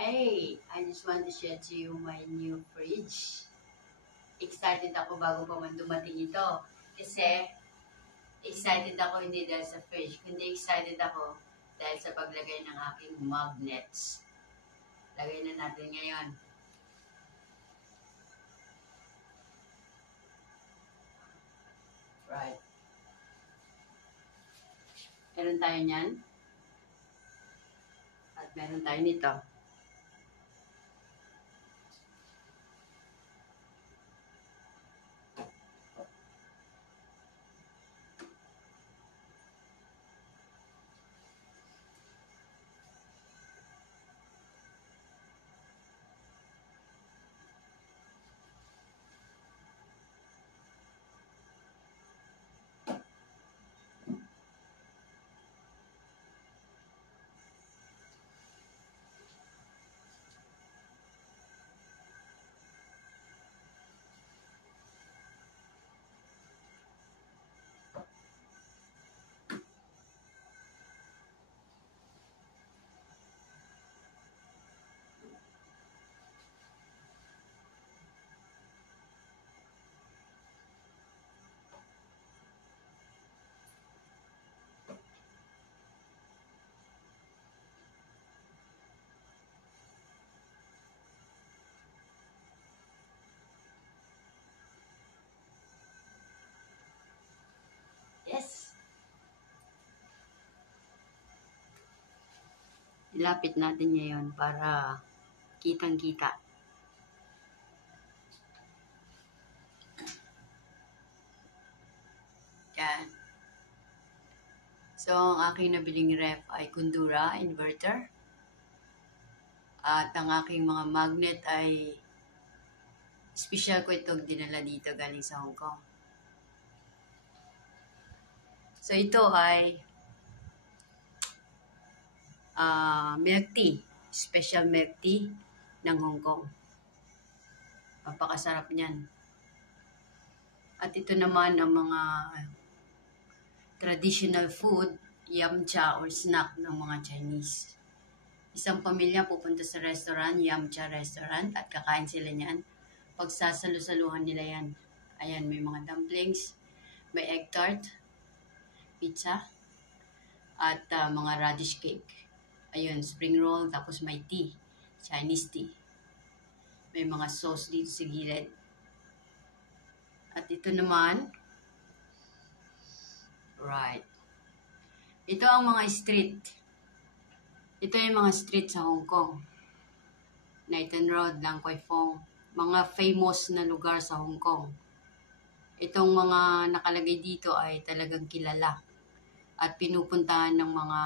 Hey, I just want to share to you my new fridge. Excited ako bago pa man dumating ito. Kasi, excited ako hindi dahil sa fridge, kundi excited ako dahil sa paglagay ng aking magnets. Lagay na natin ngayon. Right. Meron tayo niyan. At meron tayo nito. Yes. Ilapit natin ngayon para kitang-kita. Yan. So, ang aking nabiling ref ay Kundura inverter. At ang aking mga magnet ay special ko itong dinala dito galing sa Hong Kong. So, ito ay milk tea. Special milk tea ng Hong Kong. Papakasarap niyan. At ito naman ang mga traditional food, yum cha or snack ng mga Chinese. Isang pamilya pupunta sa restaurant, yum cha restaurant, at kakain sila niyan. Pagsasalusaluhan nila yan. Ayan, may mga dumplings, may egg tart, pizza, at mga radish cake. Ayun, spring roll, tapos may tea, Chinese tea. May mga sauce dito sa gilid. At ito naman, right. Ito ang mga street. Ito yung mga street sa Hong Kong. Nathan Road, Lang Kwai Fong. Mga famous na lugar sa Hong Kong. Itong mga nakalagay dito ay talagang kilala. At pinupuntahan ng mga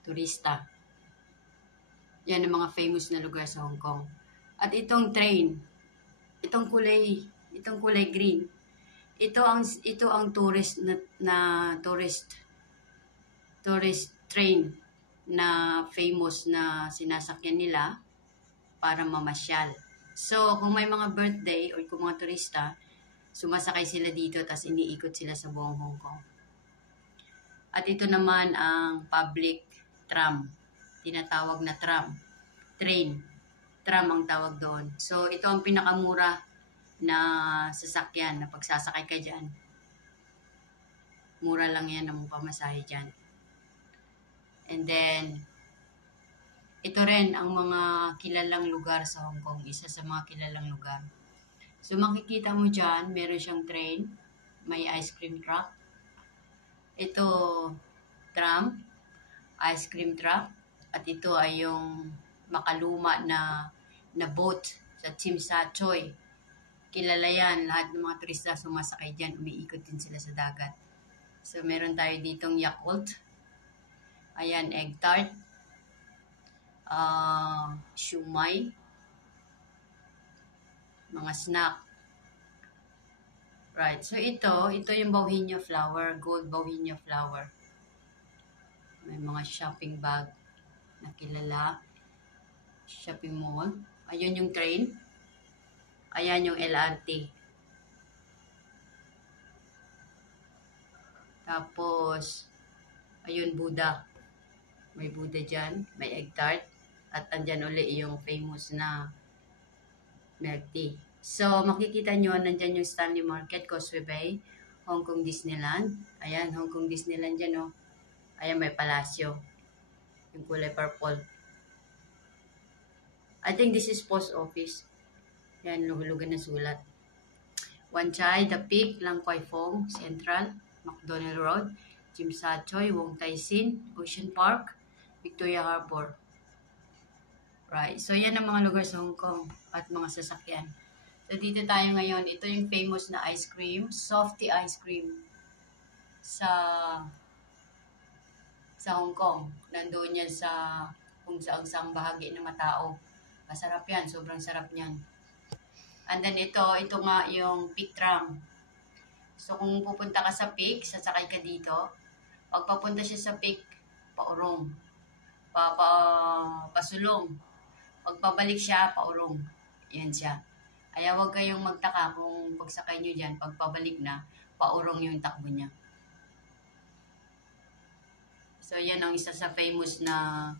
turista. Yan ang mga famous na lugar sa Hong Kong. At itong train, itong kulay green. Ito ang tourist train na famous na sinasakyan nila para mamasyal. So, kung may mga birthday o kung mga turista, sumasakay sila dito tapos iniikot sila sa buong Hong Kong. At ito naman ang public tram. Tinatawag na tram. Train. Tram ang tawag doon. So, ito ang pinakamura na sasakyan na pagsasakay ka dyan. Mura lang yan ang pamasahe dyan. And then, ito rin ang mga kilalang lugar sa Hong Kong. Isa sa mga kilalang lugar. So, makikita mo dyan, meron siyang train. May ice cream truck. Ito, tram. Ice cream truck. At ito ay yung makaluma na boat sa Tsim Sha Tsui. Kilala yan. Lahat ng mga turista sumasakay dyan. Umiikot din sila sa dagat. So, meron tayo ditong Yakult. Ayan, egg tart. Shumai. Mga snack. Right. So, ito yung bauhinia flower. Gold bauhinia flower. May mga shopping bag na kilala. Shopping mall. Ayun yung train. Ayan yung LRT. Tapos, ayun, Buddha. May Buddha dyan. May egg tart. At andyan uli yung famous na milk tea. So, makikita nyo, nandyan yung Stanley Market, Causeway Bay, Hong Kong Disneyland. Ayan, Hong Kong Disneyland dyan, oh. Ayan, may palasyo. Yung kulay purple. I think this is post office. Yan, luhulugan na sulat. Wan Chai, The Peak, Lang Kwai Fong, Central, McDonald Road, Tsim Sha Tsui, Wong Tai Sin, Ocean Park, Victoria Harbor. Right. So, yan ang mga lugar sa Hong Kong at mga sasakyan. So, dito tayo ngayon. Ito yung famous na ice cream, Softy ice cream sa Hong Kong. Nandoon yan sa kung saang bahagi ng matao. Masarap yan. Sobrang sarap niyan. And then ito nga yung Peak Tram. So, kung pupunta ka sa Peak, sasakay ka dito. Pag papunta siya sa Peak, paurong. Pasulong. Pag pabalik siya, paurong. Yan siya. Kaya huwag kayong magtaka kung pagsakay nyo dyan, pag pabalik na, paurong yung takbo niya. So, yan ang isa sa famous na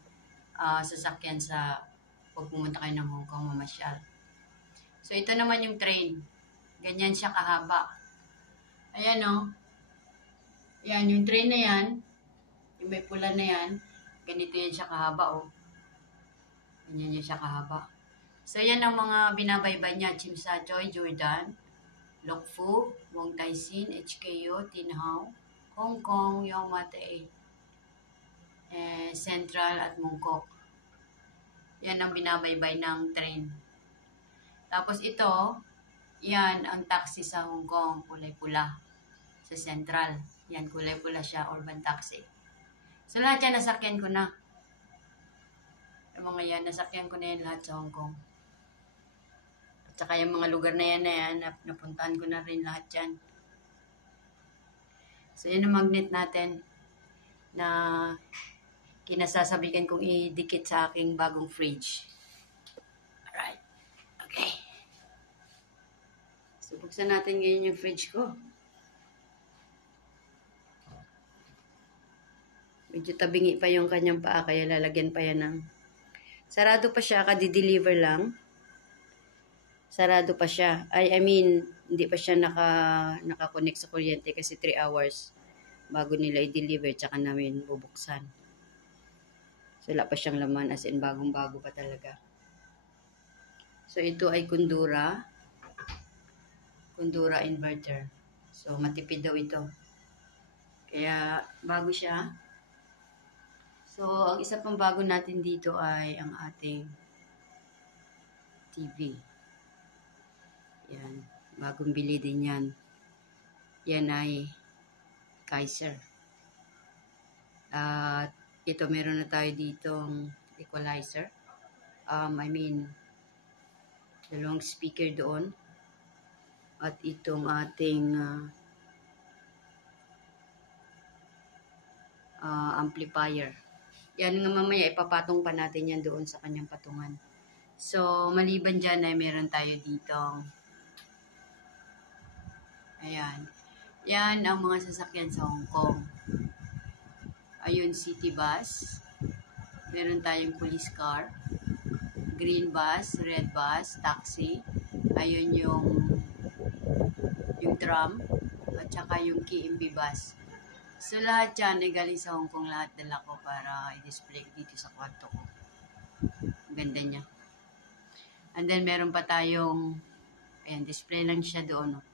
sasakyan sa pag pumunta kayo ng Hong Kong, mamasyal. So, ito naman yung train. Ganyan siya kahaba. Ayan, o. Yan, yung train na yan, yung may pula na yan, ganito yan siya kahaba, o. Ganyan yan siya kahaba. So, yan ang mga binabaybay niya. Tsim Sha Tsui, Jordan, Lok Fu, Wong Tai Sin, HKU, Tin Hau, Hong Kong, Yau Ma Tei, Central at Mongkok. Yan ang binabaybay ng train. Tapos ito, yan ang taxi sa Hong Kong, kulay pula. Sa Central, yan kulay pula siya, urban taxi. So lahat yan, nasakyan ko na. Yung mga yan, nasakyan ko na yan lahat sa Hong Kong. At saka yung mga lugar na yan, napuntahan ko na rin lahat yan. So yan ang magnet natin na kinasasabikan kong idikit sa aking bagong fridge. Alright. Okay. So buksan natin ngayon yung fridge ko. Medyo tabingi pa yung kanyang paa, kaya lalagyan pa yan ng... Sarado pa siya, kadi-deliver lang. Sarado pa siya. I mean, hindi pa siya naka-connect sa kuryente kasi 3 hours bago nila i-deliver, tsaka namin bubuksan. So, wala pa siyang laman, as in bagong-bago pa talaga. So, ito ay Kundura inverter. So, matipid daw ito. Kaya, bago siya. So, ang isa pang bago natin dito ay ang ating TV. Yan. Bagong bili din yan. Yan ay Kaiser. At ito, meron na tayo ditong equalizer. I mean, dalawang speaker doon. At itong ating amplifier. Yan nga mamaya, ipapatong pa natin yan doon sa kanyang patungan. So, maliban dyan ay meron tayo ditong ayan. Yan ang mga sasakyan sa Hong Kong. Ayun, city bus. Meron tayong police car. Green bus, red bus, taxi. Ayun yung tram. At saka yung KMB bus. So, lahat yan ay galing sa Hong Kong. Lahat dala ko para i-display dito sa kwarto ko. Ganda niya. And then, meron pa tayong, ayan, display lang siya doon. No?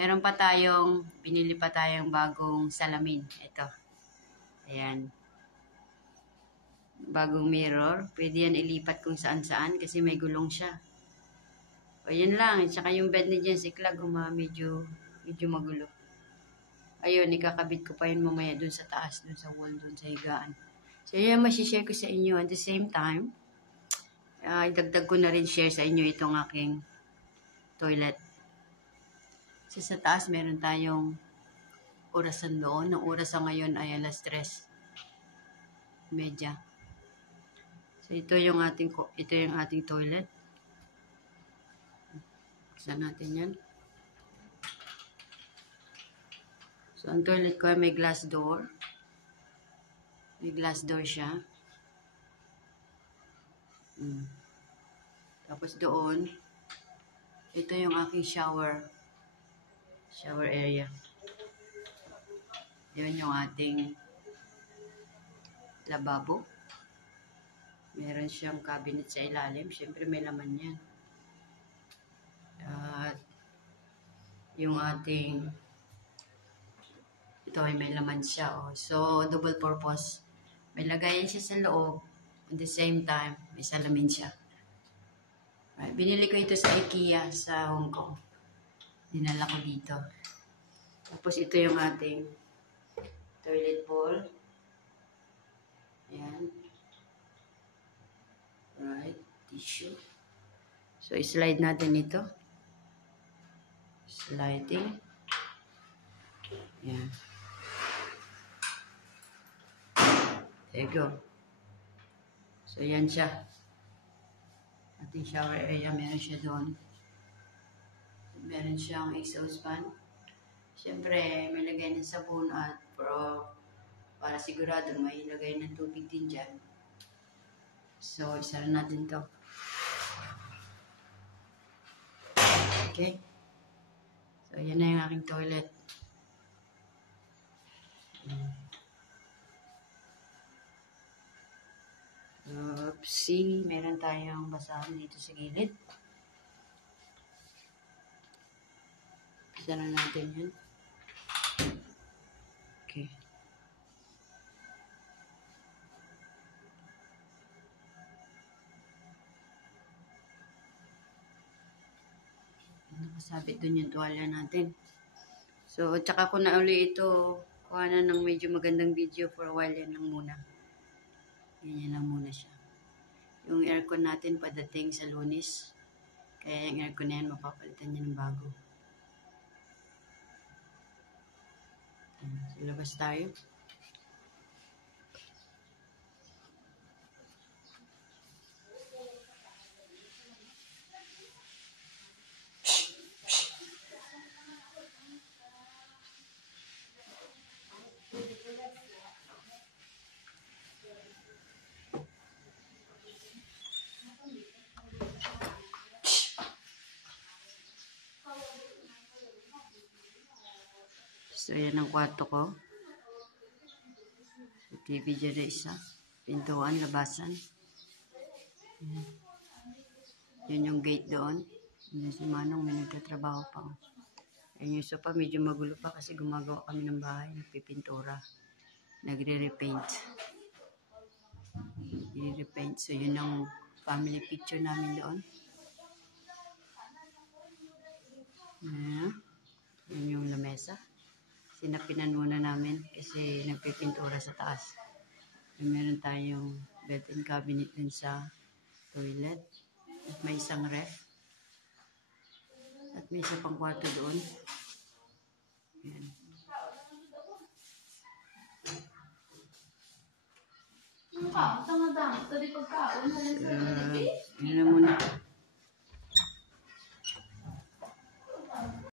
Meron pa tayong, binili pa tayong bagong salamin. Ito. Ayan. Bagong mirror. Pwede yan ilipat kung saan-saan kasi may gulong siya. O, yan lang. At saka yung bed ni Jen si Clag, medyo magulo. Ayun, ikakabit ko pa yun mamaya dun sa taas, dun sa wall, dun sa higaan. So, yan masishare ko sa inyo. At the same time, idagdag ko na rin share sa inyo itong aking toilet. So, sa taas, meron tayong orasan doon. Ang orasan ngayon ay 3:30. So, ito yung ating toilet. Buksan natin yan. So, ang toilet ko ay may glass door. May glass door siya. Tapos doon, ito yung aking shower area. Yun yung ating lababo. Meron siyang cabinet sa ilalim. Siyempre may laman yan. At yung ating ito ay may laman siya. Oh. So, double purpose. May lagayan siya sa loob. At the same time, may salamin siya. Right. Binili ko ito sa IKEA sa Hong Kong. Dinala ko dito. Tapos ito yung ating toilet bowl. Ayan. Right. Tissue. So, slide natin ito. Sliding. Ayan. There you go. So, yan siya. Ating shower area, meron siya doon. Meron siyang exhaust fan. Siyempre, may lagay ng sabon at para sigurado may lagay ng tubig din dyan. So, isara natin to. Okay. So, yan na yung aking toilet. Oopsie, meron tayong basahan dito sa gilid. Isa na natin yun. Okay. Nakasabit dun yung tuwalya natin. So, tsaka ko na uli ito kuha na ng medyo magandang video for a while. Yan lang muna. Yan lang muna siya. Yung aircon natin padating sa Lunes. Kaya yung aircon na yan, mapapalitan niya ng bago. So, labas tayo. So, yan ang kwarto ko. So, TV dyan na isa. Pintuan, labasan. Yan yung gate doon. Yan si Manong, may nagtatrabaho pa. Yan yung sopa, medyo magulo pa kasi gumagawa kami ng bahay. Nagpipintura. Nagre-repaint. Nagre-repaint. So, yun ang family picture namin doon. Yan yung lamesa. Sinapinan muna namin kasi nagpipintura sa taas. Meron tayong bed-in cabinet dun sa toilet. At may isang ref. At may isa pang kwarto doon. Yan. Yun na muna.